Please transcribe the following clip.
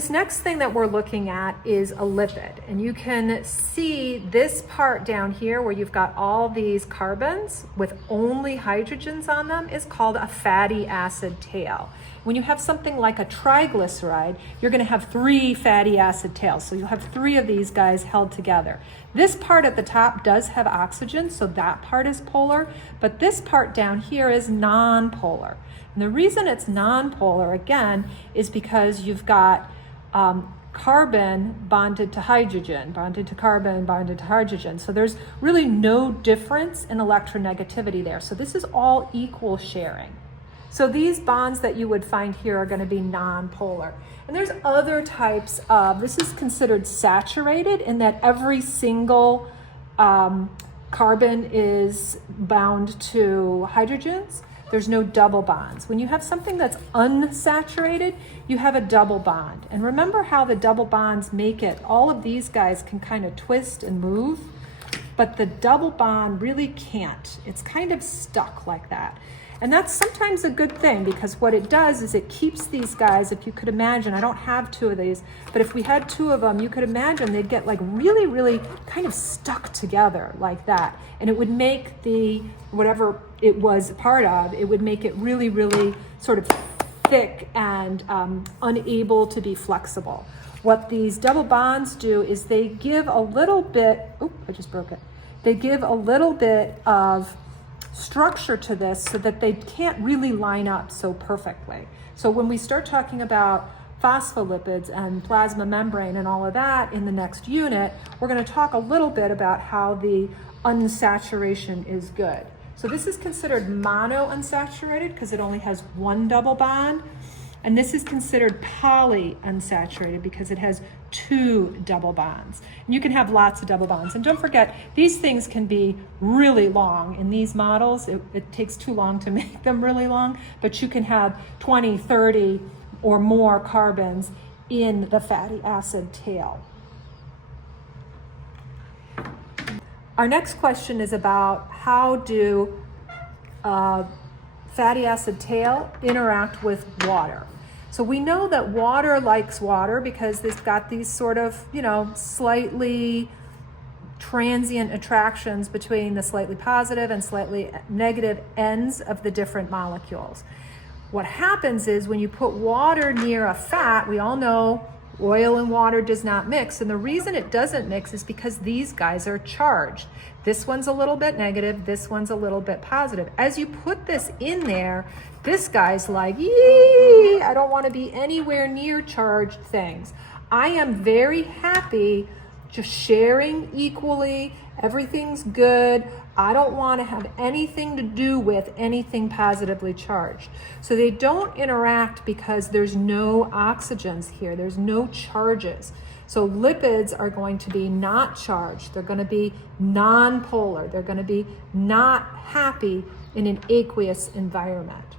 This next thing that we're looking at is a lipid, and you can see this part down here where you've got all these carbons with only hydrogens on them is called a fatty acid tail. When you have something like a triglyceride, you're going to have 3 fatty acid tails, so you'll have 3 of these guys held together. This part at the top does have oxygen, so that part is polar, but this part down here is non-polar. And the reason it's non-polar, again, is because you've got carbon bonded to hydrogen, bonded to carbon, bonded to hydrogen. So there's really no difference in electronegativity there. So this is all equal sharing. So these bonds that you would find here are going to be non-polar. And there's other types of, this is considered saturated in that every single carbon is bound to hydrogens. There's no double bonds. When you have something that's unsaturated, you have a double bond. And remember how the double bonds make it, all of these guys can kind of twist and move, but the double bond really can't. It's kind of stuck like that. And that's sometimes a good thing, because what it does is it keeps these guys, if you could imagine, I don't have 2 of these, but if we had 2 of them, you could imagine they'd get like really, really kind of stuck together like that. And it would make the, whatever it was part of, it would make it really, really sort of thick and unable to be flexible. What these double bonds do is they give a little bit, oh, I just broke it. They give a little bit of structure to this so that they can't really line up so perfectly. So when we start talking about phospholipids and plasma membrane and all of that in the next unit, we're going to talk a little bit about how the unsaturation is good. So this is considered monounsaturated because it only has 1 double bond. And this is considered polyunsaturated because it has 2 double bonds. And you can have lots of double bonds. And don't forget, these things can be really long. In these models, it takes too long to make them really long, but you can have 20, 30 or more carbons in the fatty acid tail. Our next question is about how do fatty acid tail interact with water. So we know that water likes water because it's got these sort of, slightly transient attractions between the slightly positive and slightly negative ends of the different molecules. What happens is when you put water near a fat, we all know oil and water does not mix. And the reason it doesn't mix is because these guys are charged. This one's a little bit negative, this one's a little bit positive. As you put this in there, this guy's like, yee, I don't want to be anywhere near charged things. I am very happy just sharing equally. Everything's good. I don't want to have anything to do with anything positively charged. So they don't interact because there's no oxygens here. There's no charges. So lipids are going to be not charged. They're going to be non-polar. They're going to be not happy in an aqueous environment.